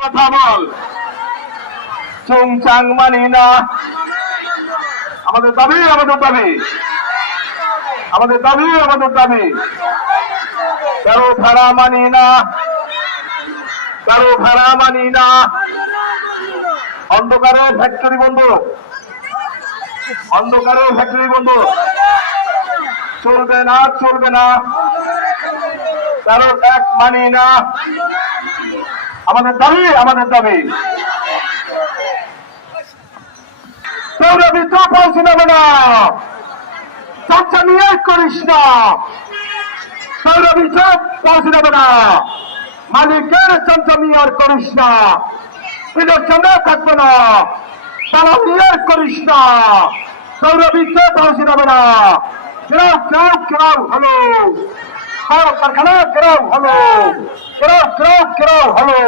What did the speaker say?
কথা বল চুংচাং মানি না। আমাদের দাবি আমাদের দাবি আমাদের দাবি আমাদের দাবি কারো ভাড়া মানি না, কারো ভাড়া মানি না। অন্ধকারে ফ্যাক্টরি বন্ধ, অন্ধকারে ফ্যাক্টরি বন্ধ চলবে না, চলবে না। কারো এক মানি না। আমাদের দাবি আমাদের দাবি পৌরবি তো পৌঁছে নেবে না, চাচামিয়া করিস না। পৌরবি তো পৌঁছে নেবে না, মালিকের চাচামিয়ার করিস না। ইলেকশনে থাকবে না, সালামিয়ার করিস না। পৌরবি তো পৌঁছে নেবে না। কেরাও কেরাও কেরাও হলো, কারখানা কেরাও হলো, কেরাও কেরাও কেরাও হলো।